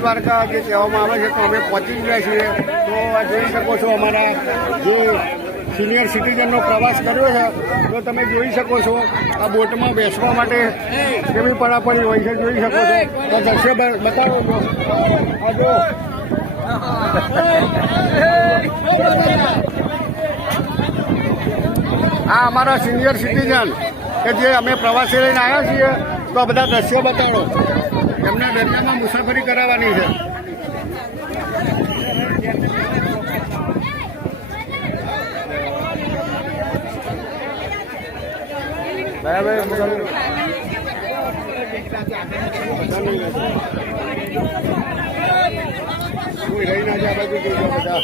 દ્વારકા જે કહેવામાં આવે છે તો અમે પહોંચી ગયા છીએ. તો આ જોઈ શકો છો અમારા જે સિનિયર સિટીઝનનો પ્રવાસ કર્યો છે તો તમે જોઈ શકો છો આ બોટમાં બેસવા માટે કેવી પડાપડી હોય છે જોઈ શકો છો. તો દ્રશ્ય બતાવો છો આ અમારા સિનિયર સિટીઝન કે જે અમે પ્રવાસી લઈને આવ્યા છીએ તો આ બધા દ્રશ્યો બતાડો. એમને દરિયામાં મુસાફરી કરાવવાની છે. બરાબર રહીને આજે આ બાજુ જોજો બધા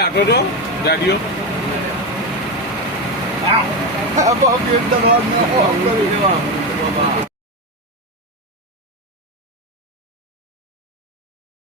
આટો તો ગાડીઓ એકદમ